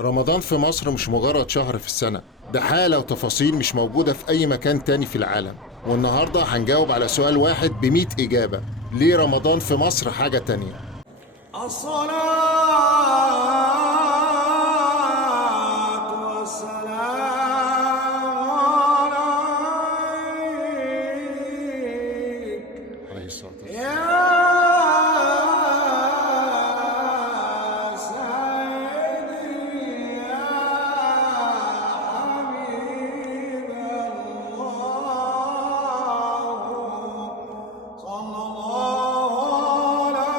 رمضان في مصر مش مجرد شهر في السنة، ده حالة وتفاصيل مش موجودة في أي مكان تاني في العالم. والنهاردة هنجاوب على سؤال واحد ب100 إجابة: ليه رمضان في مصر حاجة تانية؟ الصلاة والسلام عليك عليه الصلاة والسلام. يا سيدي يا حبيب الله صلى الله عليك.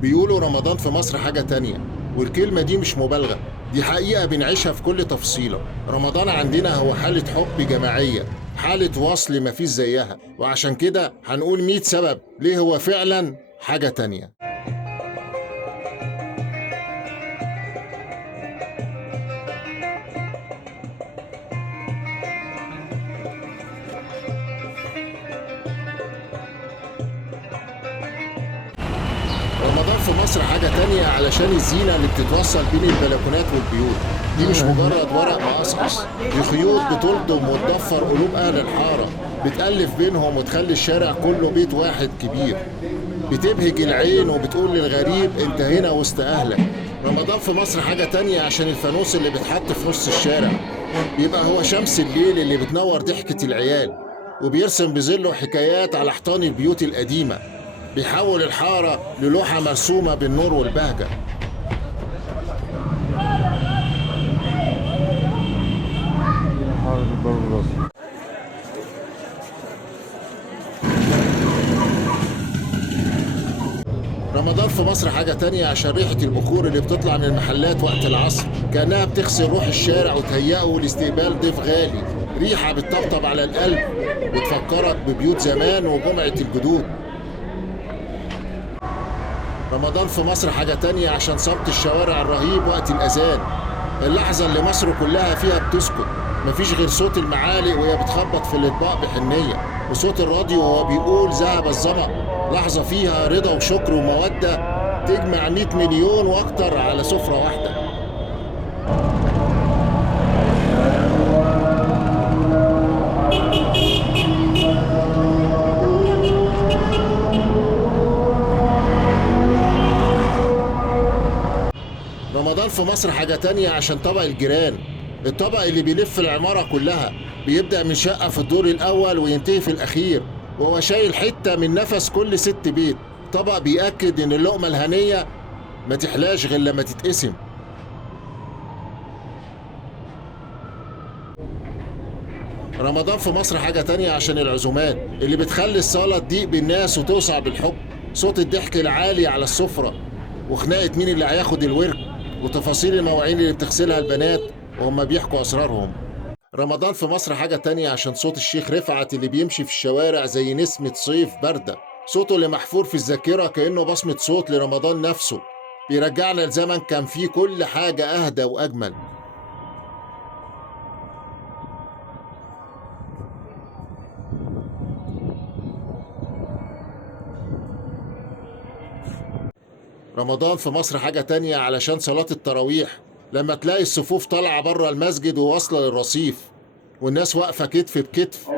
بيقولوا رمضان في مصر حاجة تانية، والكلمة دي مش مبالغة، دي حقيقة بنعيشها في كل تفصيلة. رمضان عندنا هو حالة حب جماعية، حالة وصل مفيش زيها، وعشان كده هنقول 100 سبب ليه هو فعلا حاجة تانية. رمضان في مصر حاجة تانية علشان الزينة اللي بتتوصل بين البلكونات والبيوت، دي مش مجرد ورق مقصقص، دي خيوط بتلضم وتضفر قلوب أهل الحارة، بتألف بينهم وتخلي الشارع كله بيت واحد كبير، بتبهج العين وبتقول للغريب انت هنا وسط أهلك. رمضان في مصر حاجة تانية عشان الفانوس اللي بيتحط في نص الشارع بيبقى هو شمس الليل اللي بتنور ضحكة العيال، وبيرسم بظله حكايات على حيطان البيوت القديمة، بيحول الحارة للوحة مرسومة بالنور والبهجة. رمضان في مصر حاجة تانية عشان ريحة البخور اللي بتطلع من المحلات وقت العصر كأنها بتغسل روح الشارع وتهيئه لاستقبال ضيف غالي، ريحة بتطبطب على القلب وتفكرك ببيوت زمان وجمعة الجدود. رمضان في مصر حاجة تانية عشان صمت الشوارع الرهيب وقت الأذان، اللحظة اللي مصر كلها فيها بتسكت، مفيش غير صوت المعالق وهي بتخبط في الأطباق بحنية، وصوت الراديو وهو بيقول ذهب الظمأ، لحظة فيها رضا وشكر ومودة تجمع 100 مليون وأكتر على سفرة واحدة. رمضان في مصر حاجة تانية عشان طبق الجيران، الطبق اللي بيلف العمارة كلها، بيبدأ من شقة في الدور الأول وينتهي في الأخير، وهو شايل حتة من نفس كل ست بيت، طبق بيأكد إن اللقمة الهنية ما تحلاش غير لما تتقسم. رمضان في مصر حاجة تانية عشان العزومات اللي بتخلي الصالة تضيق بالناس وتوسع بالحب، صوت الضحك العالي على السفرة، وخناقة مين اللي هياخد الورك، وتفاصيل المواعين اللي بتغسلها البنات وهم بيحكوا أسرارهم. رمضان في مصر حاجة تانية عشان صوت الشيخ رفعت اللي بيمشي في الشوارع زي نسمة صيف باردة، صوته اللي محفور في الذاكرة كأنه بصمة صوت لرمضان نفسه، بيرجعنا لزمن كان فيه كل حاجة أهدى وأجمل. رمضان في مصر حاجة تانية علشان صلاة التراويح، لما تلاقي الصفوف طالعة بره المسجد وواصلة للرصيف، والناس واقفة كتف بكتف،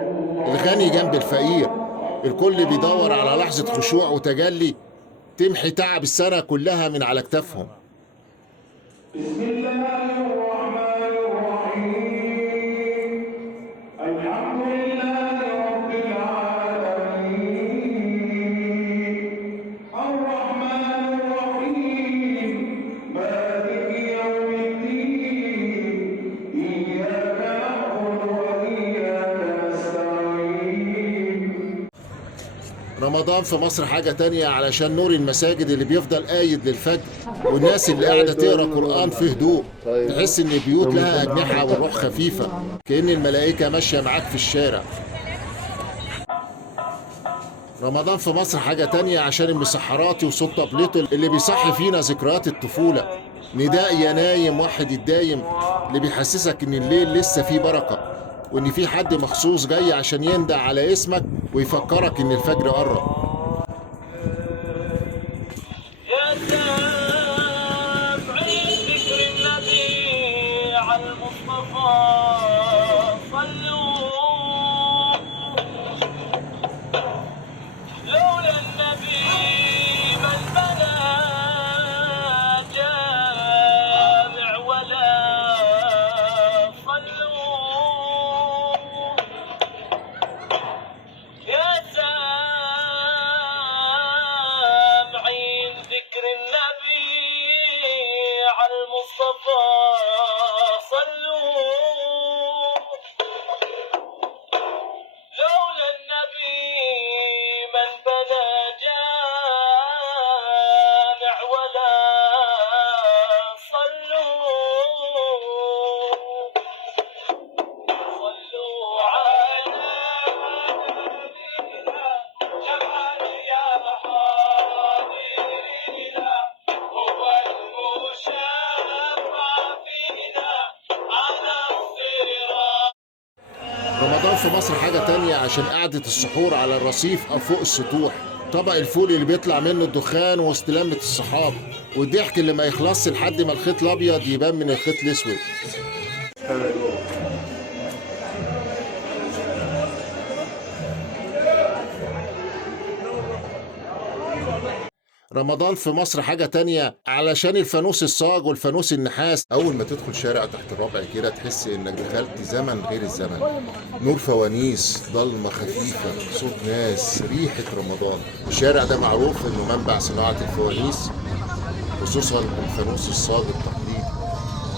الغني جنب الفقير، الكل بيدور على لحظة خشوع وتجلي تمحي تعب السنة كلها من على كتافهم. بسم الله الرحمن الرحيم الحمد لله رب العالمين الرحمن الرحيم مالك يوم الدين إياك نعبد وإياك نستعين. رمضان في مصر حاجة تانية علشان نور المساجد اللي بيفضل قايد للفجر، والناس اللي قاعدة تقرأ قرآن في هدوء، تحس إن البيوت لها أجنحة والروح خفيفة، كأن الملائكة ماشية معاك في الشارع. رمضان في مصر حاجة تانية عشان المسحراتي وصوت طبلته اللي بيصحي فينا ذكريات الطفولة، نداء يا نايم وحد الدايم اللي بيحسسك إن الليل لسه فيه بركة، وإن في حد مخصوص جاي عشان يندع على اسمك ويفكرك إن الفجر قرب. يا سلام المصطفى صلوا، لولا النبي من بنى جامع ولا صلوا، صلوا على نبينا جمعا يا حاضرين، هو المشفع فينا على الصراط. رمضان في مصر حاجة تانية عشان قعدة السحور على الرصيف أو فوق السطوح، طبق الفول اللي بيطلع منه الدخان وسط لمة الصحاب، والضحك اللي ما يخلصش لحد ما الخيط الأبيض يبان من الخيط الأسود. رمضان في مصر حاجة تانية علشان الفانوس الصاج والفانوس النحاس. أول ما تدخل شارع تحت الربع كده تحس إنك دخلت زمن غير الزمن. نور فوانيس، ضلمة خفيفة، صوت ناس، ريحة رمضان. الشارع ده معروف إنه منبع صناعة الفوانيس، خصوصا الفانوس الصاج التقليدي.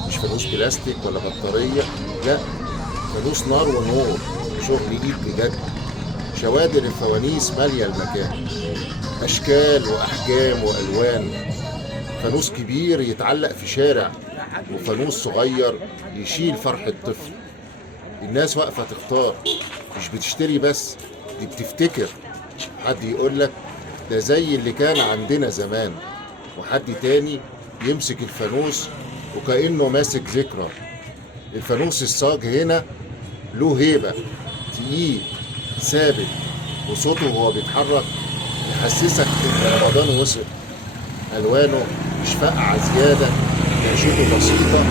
مش فانوس بلاستيك ولا بطارية، لا، فانوس نار ونور، شغل إيد بجد. شوادر الفوانيس مالية المكان، أشكال وأحجام وألوان. فانوس كبير يتعلق في شارع، وفانوس صغير يشيل فرحة طفل. الناس واقفة تختار، مش بتشتري بس، دي بتفتكر. حد يقولك ده زي اللي كان عندنا زمان، وحد تاني يمسك الفانوس وكأنه ماسك ذكرى. الفانوس الصاج هنا له هيبة، تقيل ثابت، وصوته وهو بيتحرك يحسسك ان رمضان وصل. الوانه مش فاقعه زياده، نقشته بسيطه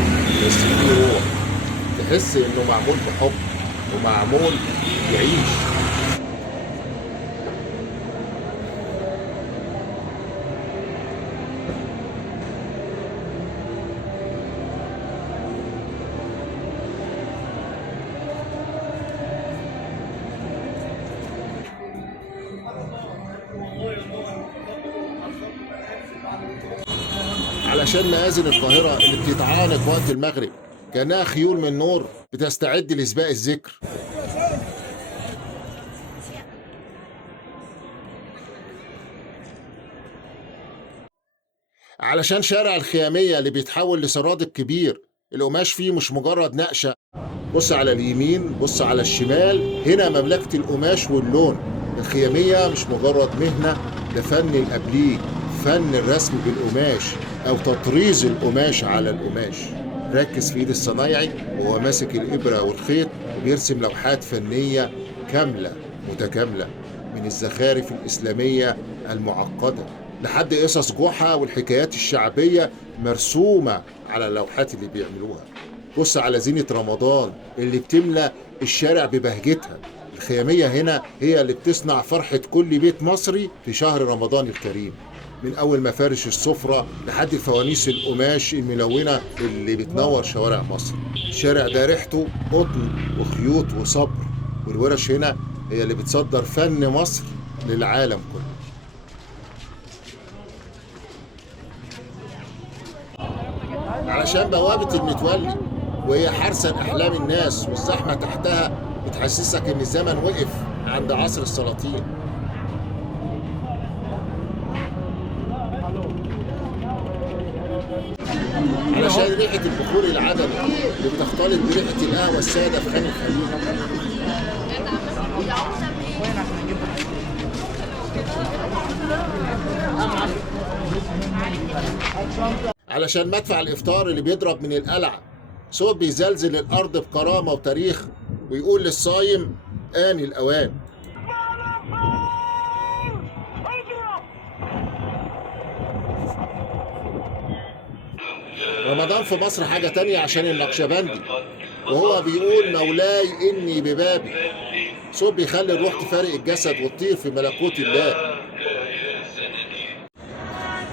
بس فيه روح، تحس انه معمول بحب ومعمول يعيش. علشان مآذن القاهرة اللي بتتعانق وقت المغرب كأنها خيول من نور بتستعد لسباق الذكر. علشان شارع الخيامية اللي بيتحول لسرادق كبير، القماش فيه مش مجرد نقشة. بص على اليمين، بص على الشمال، هنا مملكة القماش واللون. الخيامية مش مجرد مهنة، ده فن الأبليج، فن الرسم بالقماش أو تطريز القماش على القماش. ركز في إيد الصنايعي وهو ماسك الإبرة والخيط وبيرسم لوحات فنية كاملة متكاملة، من الزخارف الإسلامية المعقدة لحد قصص جحا والحكايات الشعبية مرسومة على اللوحات اللي بيعملوها. بص على زينة رمضان اللي بتملى الشارع ببهجتها. الخيامية هنا هي اللي بتصنع فرحة كل بيت مصري في شهر رمضان الكريم، من أول مفارش السفرة لحد الفوانيس القماش الملونة اللي بتنور شوارع مصر. الشارع ده ريحته قطن وخيوط وصبر، والورش هنا هي اللي بتصدر فن مصر للعالم كله. علشان بوابة المتولي وهي حرسا أحلام الناس، والزحمة تحتها بتحسسك إن الزمن وقف عند عصر السلاطين. علشان ريحة البخور العدمي اللي بتختلط بريحة القهوة السادة في خان الخليل. علشان مدفع الإفطار اللي بيضرب من القلعة، صوت بيزلزل الأرض بكرامة وتاريخ، ويقول للصايم آن الأوان. رمضان في مصر حاجة تانية عشان النقشبندي وهو بيقول مولاي إني ببابي، صوت بيخلي الروح تفارق الجسد وتطير في ملكوت الله.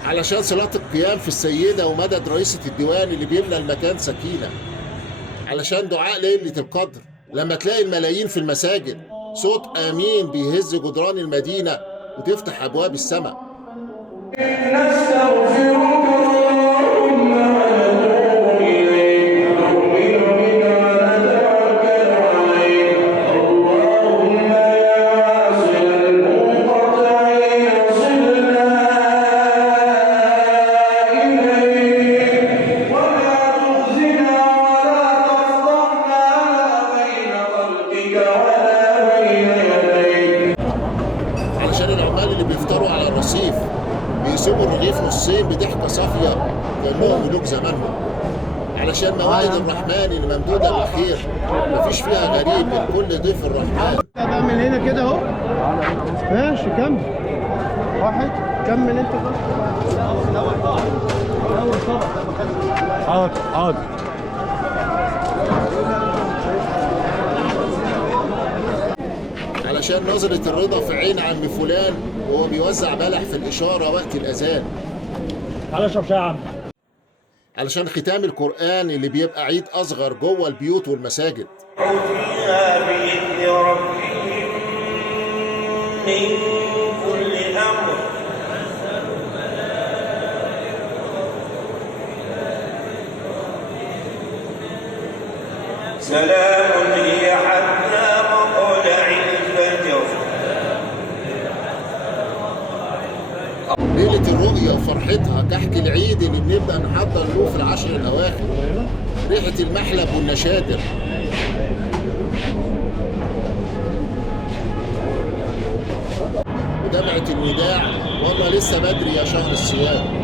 علشان صلاة القيام في السيدة ومدد رئيسة الديوان اللي بيملى المكان سكينة. علشان دعاء ليلة القدر لما تلاقي الملايين في المساجد، صوت آمين بيهز جدران المدينة وتفتح أبواب السماء. نستغفرك اللهم كأنهم ملوك زمانهم، علشان موائد الرحمن الممدودة بالخير مفيش فيها غريب من كل ضيف الرحمن. بقى من هنا كده اهو. ماشي كمل. واحد كمل انت بقى. حاضر حاضر. علشان نظرة الرضا في عين عم فلان وهو بيوزع بلح في الإشارة وقت الأذان. تعالى اشرب شاي يا عم. علشان ختام القرآن اللي بيبقى عيد أصغر جوه البيوت والمساجد. فيها بإذن ربهم من كل أمر سلام هي حتى مطلع الفجر. ليلة الرؤية وفرحتها كحك العيد اللي بنبدأ نحضر له في العشر الأواخر. ريحة المحلب والنشادر. ودمعة الوداع والله لسه بدري يا شهر الصيام.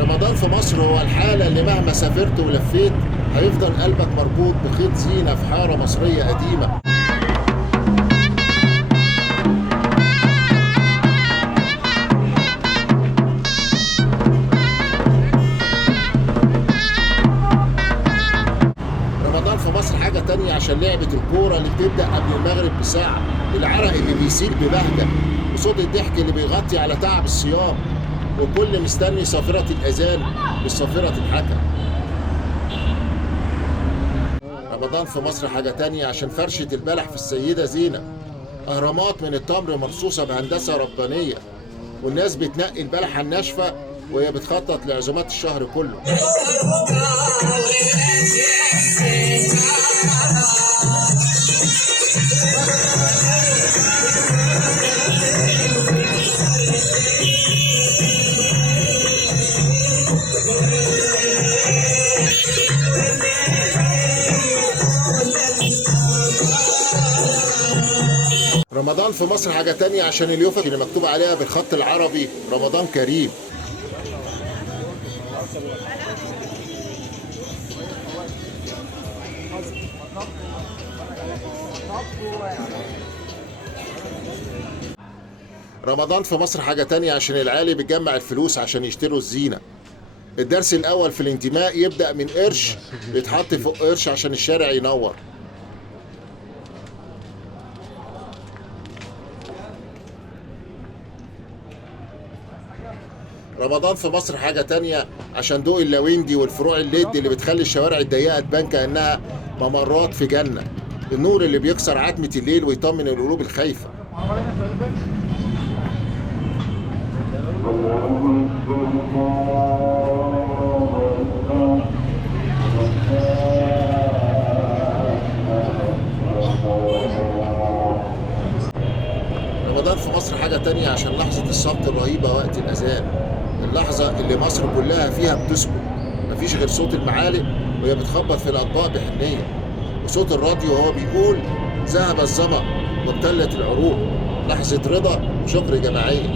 رمضان في مصر هو الحالة اللي مهما سافرت ولفيت هيفضل قلبك مربوط بخيط زينة في حارة مصرية قديمة. رمضان في مصر حاجة تانية عشان لعبة الكورة اللي بتبدأ قبل المغرب بساعة، العرق اللي بيسيل ببهجة، وصوت الضحك اللي بيغطي على تعب الصيام، والكل مستني صافرة الأذان بالصافرة الحكم. رمضان في مصر حاجة تانية عشان فرشة البلح في السيدة زينة، أهرامات من التمر مرصوصة بهندسة ربانية، والناس بتنقي البلحة الناشفة وهي بتخطط لعزومات الشهر كله. رمضان في مصر حاجة تانية عشان اليوفط اللي مكتوب عليها بالخط العربي رمضان كريم. رمضان في مصر حاجة تانية عشان العالي بتجمع الفلوس عشان يشتروا الزينة. الدرس الأول في الانتماء يبدأ من قرش بيتحط فوق قرش عشان الشارع ينور. رمضان في مصر حاجة تانية عشان ضوء اللويندي والفروع الليد اللي بتخلي الشوارع الضيقة تبان كأنها ممرات في جنة. النور اللي بيكسر عتمة الليل ويطمن القلوب الخايفة. رمضان في مصر حاجة تانية عشان لحظة الصمت الرهيبة وقت الأذان، اللحظة اللي مصر كلها فيها بتسكت، مفيش غير صوت المعالق وهي بتخبط في الأطباق بحنية، وصوت الراديو وهو بيقول ذهب الظمأ وابتلت العروق، لحظة رضا وشكر جماعية.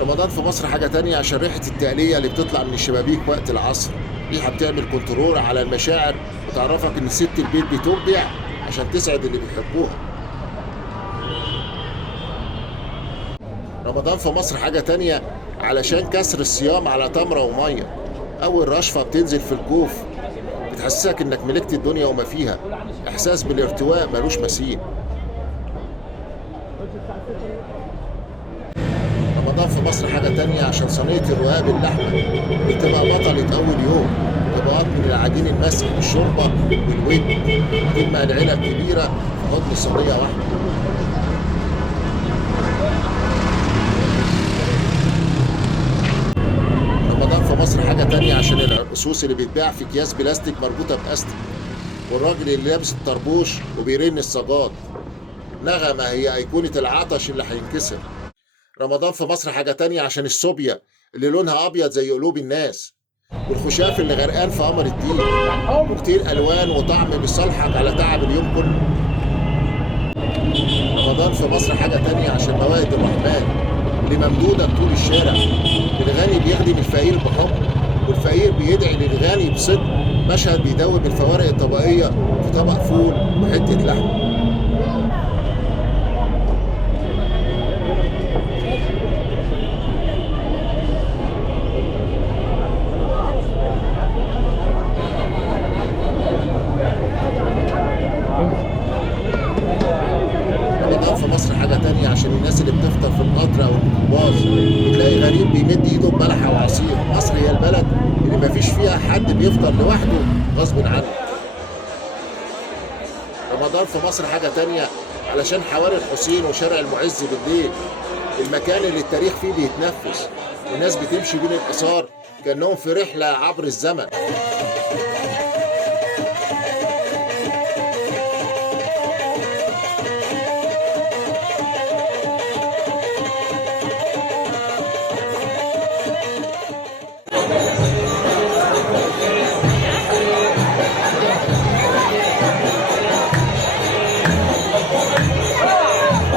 رمضان في مصر حاجة تانية عشان ريحة التقلية اللي بتطلع من الشبابيك وقت العصر، ريحة بتعمل كنترول على المشاعر وتعرفك إن ست البيت بتبدع عشان تسعد اللي بيحبوها. رمضان في مصر حاجة تانية علشان كسر الصيام على تمرة ومية، أول رشفة بتنزل في الجوف بتحسسك إنك ملكت الدنيا وما فيها، إحساس بالارتواء ملوش مثيل. رمضان في مصر حاجة تانية عشان صينية الرقاق باللحمة بتبقى بطلة أول يوم، طبقات من العجين المسح بالشوربة والود تجمع العيلة الكبيرة في حضن صينية واحدة. رمضان في مصر حاجة تانية عشان الرصوص اللي بيتباع في أكياس بلاستيك مربوطة بأستك، والراجل اللي لابس الطربوش وبيرن الصاجات، نغمة هي أيقونة العطش اللي هينكسر. رمضان في مصر حاجة تانية عشان الصوبيا اللي لونها أبيض زي قلوب الناس، والخشاف اللي غرقان في قمر الدين، وكتير ألوان وطعم بيصالحك على تعب اليوم كله. رمضان في مصر حاجة تانية عشان موائد الرحمن اللي ممدودة طول الشارع. الغني بيخدم الفقير بحب، والفقير بيدعي للغني بصدق. مشهد بيدوب الفوارق الطبقية في طبق فول وحتة لحمة. رمضان في مصر حاجة تانية عشان الناس اللي بتفطر في القطر أو الميكروباص بتلاقي غريب بيمد إيده ببلحة وعصير. مصر هي البلد اللي مفيش فيها حد بيفطر لوحده غصب عنه. رمضان في مصر حاجة تانية علشان حواري الحسين وشارع المعز بالليل، المكان اللي التاريخ فيه بيتنفس، والناس بتمشي بين الآثار كأنهم في رحلة عبر الزمن.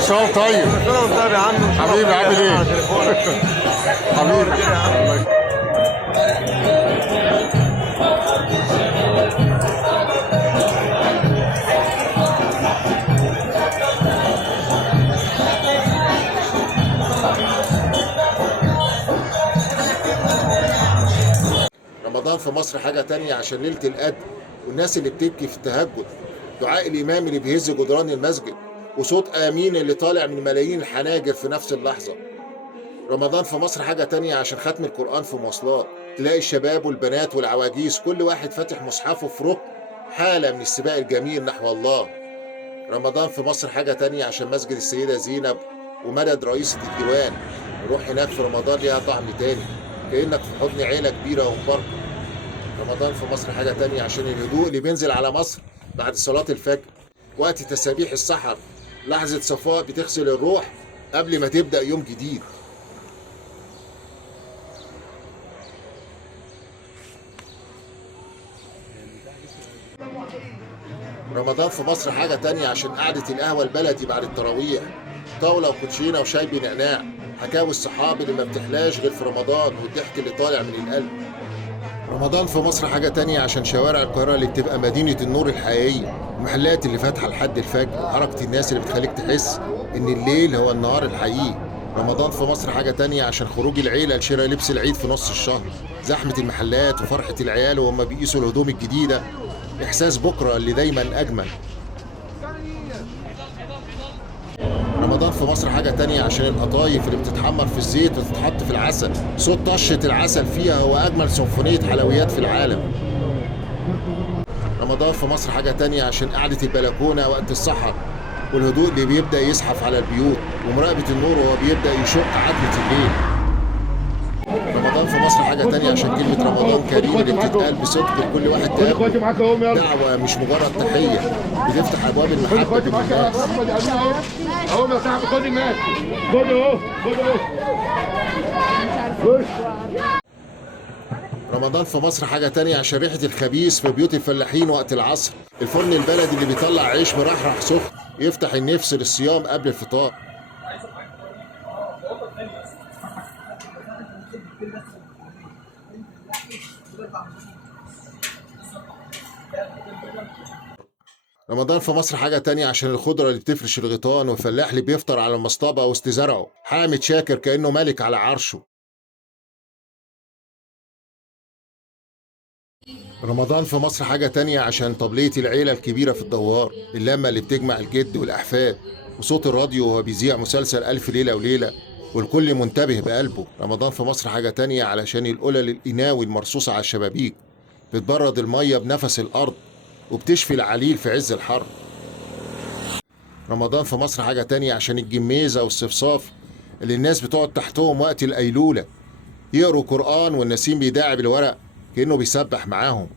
شو طيب طيب يا عم. حبيبي عامل ايه؟ حبيبي رمضان في مصر حاجة تانية عشان ليلة القدر والناس اللي بتبكي في التهجد، دعاء الإمام اللي بيهز جدران المسجد، وصوت آمين اللي طالع من ملايين الحناجر في نفس اللحظة. رمضان في مصر حاجة تانية عشان ختم القرآن في مواصلات، تلاقي الشباب والبنات والعواجيز كل واحد فاتح مصحفه في ركن، حالة من السباق الجميل نحو الله. رمضان في مصر حاجة تانية عشان مسجد السيدة زينب ومدد رئيسة الديوان. نروح هناك في رمضان ليها طعم تاني، كأنك في حضن عيلة كبيرة ومباركة. رمضان في مصر حاجة تانية عشان الهدوء اللي بينزل على مصر بعد صلاة الفجر، وقت تسابيح السحر، لحظة صفاء بتغسل الروح قبل ما تبدأ يوم جديد. رمضان في مصر حاجة تانية عشان قعدة القهوة البلدي بعد التراويح، طاولة وكوتشينة وشاي بنعناع، حكاوي الصحاب اللي ما بتحلاش غير في رمضان، والضحك اللي طالع من القلب. رمضان في مصر حاجة تانية عشان شوارع القاهرة اللي بتبقى مدينة النور الحقيقية، المحلات اللي فاتحة لحد الفجر، وحركة الناس اللي بتخليك تحس إن الليل هو النهار الحقيقي. رمضان في مصر حاجة تانية عشان خروج العيلة لشراء لبس العيد في نص الشهر، زحمة المحلات وفرحة العيال وهم بيقيسوا الهدوم الجديدة، إحساس بكرة اللي دايما أجمل. رمضان في مصر حاجة تانية عشان القطايف اللي بتتحمر في الزيت وتتحط في العسل، صوت طشة العسل فيها هو أجمل سيمفونية حلويات في العالم. رمضان في مصر حاجة تانية عشان قعدة البلكونة وقت السحر، والهدوء اللي بيبدأ يزحف على البيوت، ومراقبة النور وهو بيبدأ يشق عتمة الليل. رمضان في مصر حاجة تانية عشان كلمة رمضان كريم اللي بتتقال بصدق لكل واحد تقابله، دعوة مش مجرد تحية، بتفتح أبواب المحبة بين الناس. اهو يا صاحبي خد الناس، خد اهو رمضان في مصر حاجة تانية عشان ريحة الخبيث في بيوت الفلاحين وقت العصر، الفرن البلدي اللي بيطلع عيش مرحرح سخن يفتح النفس للصيام قبل الفطار. رمضان في مصر حاجة تانية عشان الخضرة اللي بتفرش الغيطان، والفلاح اللي بيفطر على المصطبة وسط زرعه حامد شاكر كأنه ملك على عرشه. رمضان في مصر حاجة تانية عشان طبلية العيلة الكبيرة في الدوار، اللمة اللي بتجمع الجد والأحفاد، وصوت الراديو وهو بيذيع مسلسل ألف ليلة وليلة والكل منتبه بقلبه. رمضان في مصر حاجة تانية علشان القلل القناوي المرصوصة على الشبابيك بتبرد المية بنفس الأرض وبتشفي العليل في عز الحر. رمضان في مصر حاجة تانية عشان الجميزة والصفصاف اللي الناس بتقعد تحتهم وقت القيلولة يقروا قرآن والنسيم بيداعب الورق كأنه بيسبح معاهم.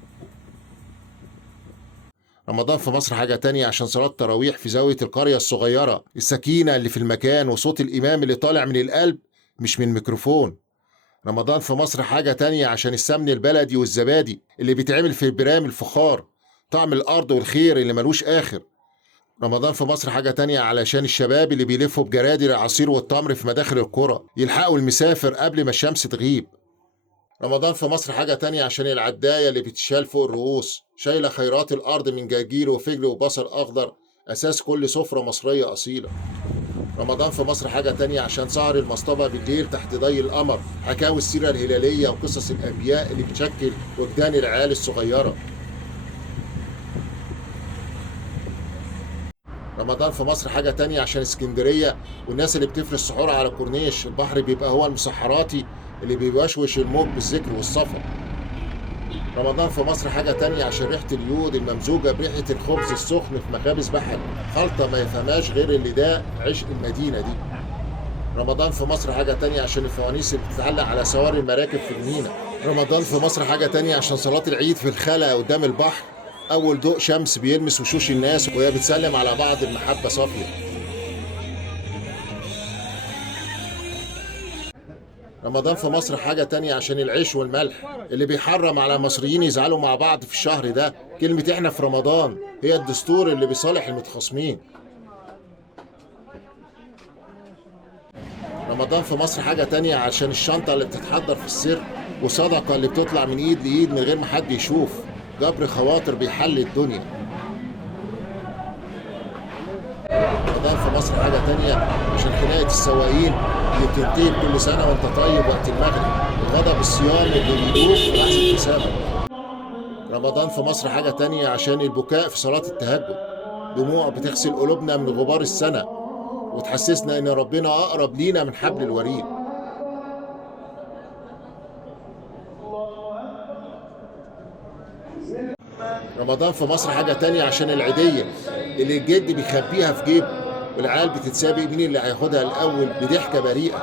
رمضان في مصر حاجة تانية عشان صلاة تراويح في زاوية القرية الصغيرة، السكينة اللي في المكان وصوت الإمام اللي طالع من القلب مش من ميكروفون. رمضان في مصر حاجة تانية عشان السمن البلدي والزبادي اللي بيتعمل في برام الفخار، طعم الأرض والخير اللي ملوش آخر. رمضان في مصر حاجة تانية علشان الشباب اللي بيلفوا بجرادل العصير والتمر في مداخل القرى يلحقوا المسافر قبل ما الشمس تغيب. رمضان في مصر حاجة تانية عشان العداية اللي بتشال فوق الرؤوس شايلة خيرات الأرض من جرجير وفجل وبصل أخضر، أساس كل سفرة مصرية أصيلة. رمضان في مصر حاجة تانية عشان سهر المصطبة بالليل تحت ضي القمر، حكاوي السيرة الهلالية وقصص الأنبياء اللي بتشكل وجدان العيال الصغيرة. رمضان في مصر حاجة تانية عشان اسكندرية والناس اللي بتفرش سحورها على كورنيش البحر بيبقى هو المسحراتي اللي بيوشوش الموج بالذكر والصفا. رمضان في مصر حاجة تانية عشان ريحة اليود الممزوجة بريحة الخبز السخن في مخابز بحر، خلطة ما يفهمهاش غير اللي ده عشق المدينة دي. رمضان في مصر حاجة تانية عشان الفوانيس اللي بتتعلق على سواري المراكب في المينا. رمضان في مصر حاجة تانية عشان صلاة العيد في الخلا قدام البحر، أول ضوء شمس بيلمس وشوش الناس وهي بتسلم على بعض بمحبة صافية. رمضان في مصر حاجة تانية عشان العيش والملح اللي بيحرم على المصريين يزعلوا مع بعض في الشهر ده. كلمة احنا في رمضان هي الدستور اللي بيصالح المتخاصمين. رمضان في مصر حاجة تانية عشان الشنطة اللي بتتحضر في السر وصدقة اللي بتطلع من ايد لايد من غير ما حد يشوف، جبر خواطر بيحل الدنيا. رمضان في مصر حاجة تانية عشان خناقة السواقين اللي بتنتهي كل سنة وانت طيب وقت المغرب، وغضب الصيام اللي بيدوب في لحظة حسابك. رمضان في مصر حاجة تانية عشان البكاء في صلاة التهجد، دموع بتغسل قلوبنا من غبار السنة وتحسسنا ان ربنا اقرب لينا من حبل الوريد. رمضان في مصر حاجة تانية عشان العيدية اللي الجد بيخبيها في جيبه والعيال بتتسابق مين اللي هياخدها الأول بضحكة بريئة.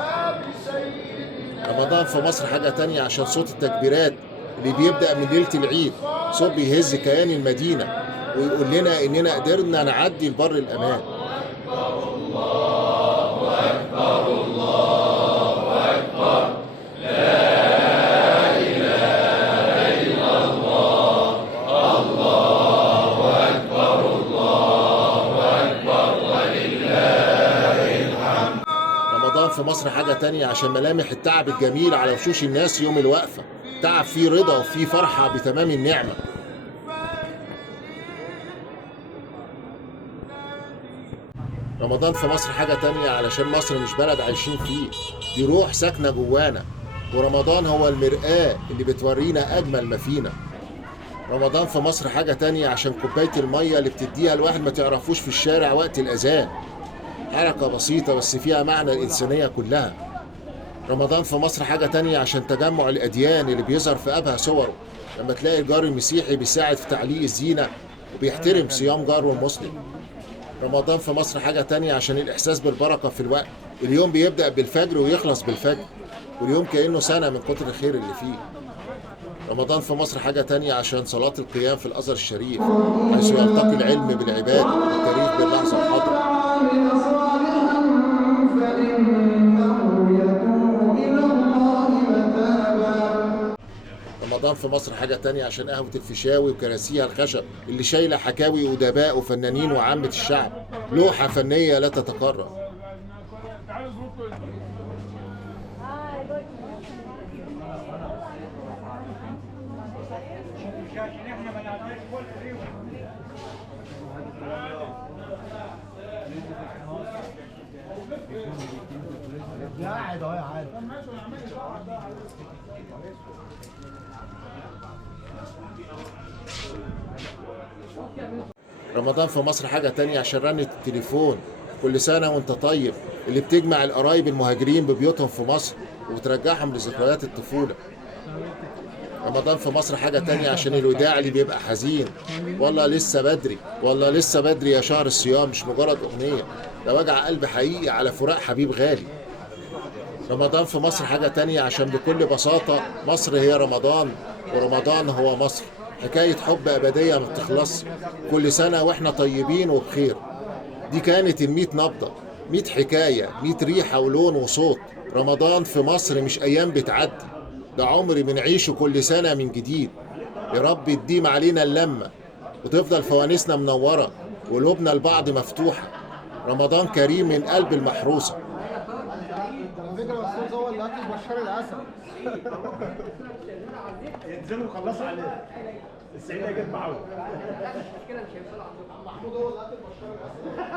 رمضان في مصر حاجة تانية عشان صوت التكبيرات اللي بيبدأ من ليلة العيد، صوت بيهز كيان المدينة ويقول لنا إننا قدرنا نعدي لبر الأمان. الله أكبر الله أكبر لا في مصر حاجة تانية عشان ملامح التعب الجميل على وشوش الناس يوم الوقفة، تعب فيه رضا وفيه فرحة بتمام النعمة. رمضان في مصر حاجة تانية علشان مصر مش بلد عايشين فيه، دي روح ساكنة جوانا، ورمضان هو المرآة اللي بتورينا أجمل ما فينا. رمضان في مصر حاجة تانية عشان كوباية المية اللي بتديها الواحد ما تعرفوش في الشارع وقت الأذان، حركة بسيطة بس فيها معنى الإنسانية كلها. رمضان في مصر حاجة تانية عشان تجمع الأديان اللي بيظهر في أبهى صوره، لما تلاقي الجار المسيحي بيساعد في تعليق الزينة وبيحترم صيام جاره المسلم. رمضان في مصر حاجة تانية عشان الإحساس بالبركة في الوقت، اليوم بيبدأ بالفجر ويخلص بالفجر، واليوم كأنه سنة من كتر الخير اللي فيه. رمضان في مصر حاجة تانية عشان صلاة القيام في الأزهر الشريف، حيث يلتقي العلم بالعبادة والتاريخ باللحظة الحاضرة. رمضان في مصر حاجة تانية عشان قهوة الفيشاوي وكراسيها الخشب اللي شايلة حكاوي أدباء وفنانين وعامة الشعب، لوحة فنية لا تتكرر. قاعد اهو يا عادل. رمضان في مصر حاجة تانية عشان رنة التليفون كل سنة وانت طيب اللي بتجمع القرايب المهاجرين ببيوتهم في مصر وبترجعهم لذكريات الطفولة. رمضان في مصر حاجة تانية عشان الوداع اللي بيبقى حزين، والله لسه بدري، والله لسه بدري يا شهر الصيام، مش مجرد أغنية، ده وجع قلب حقيقي على فراق حبيب غالي. رمضان في مصر حاجة تانية عشان بكل بساطة مصر هي رمضان ورمضان هو مصر، حكاية حب أبدية ما بتخلص، كل سنة وإحنا طيبين وبخير. دي كانت 100 نبضة، 100 حكاية، 100 ريحة ولون وصوت. رمضان في مصر مش أيام بتعدي، ده عمر بنعيشه كل سنة من جديد. يا رب يديم علينا اللمة وتفضل فوانيسنا منورة وقلوبنا لبعض مفتوحة. رمضان كريم من قلب المحروسة. على فكره الاستاذ هو اللي اكل بشار العسل. ينزلوا يخلصوا عليه. السعيده جت معاهم. محمود هو اللي اكل بشار العسل.